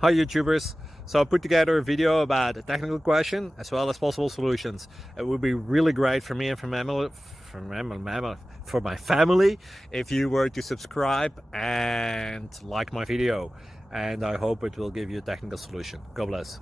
Hi YouTubers! So I put together a video about a technical question as well as possible solutions. It would be really great for me and for my family if you were to subscribe and like my video, and I hope it will give you a technical solution. God bless.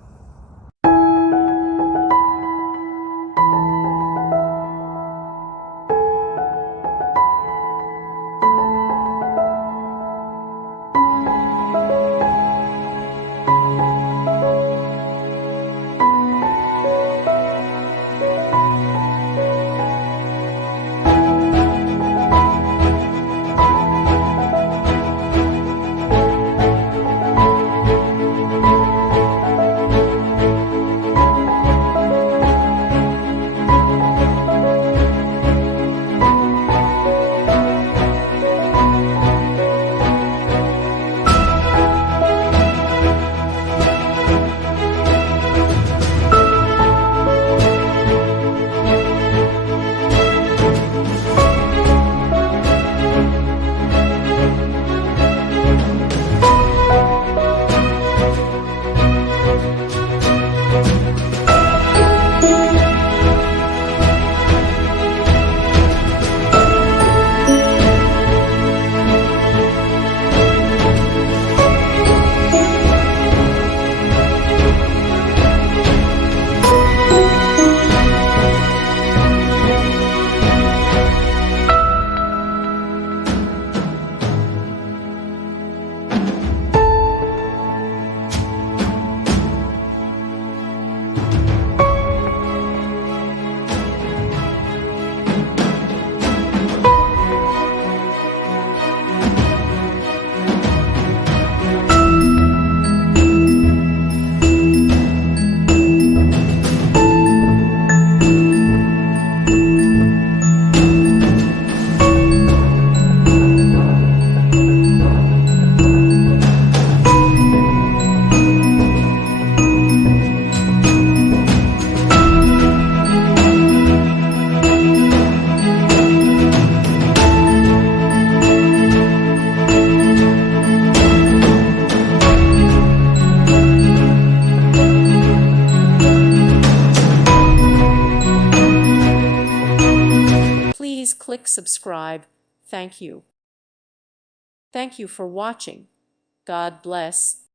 Please click subscribe. Thank you. Thank you for watching. God bless.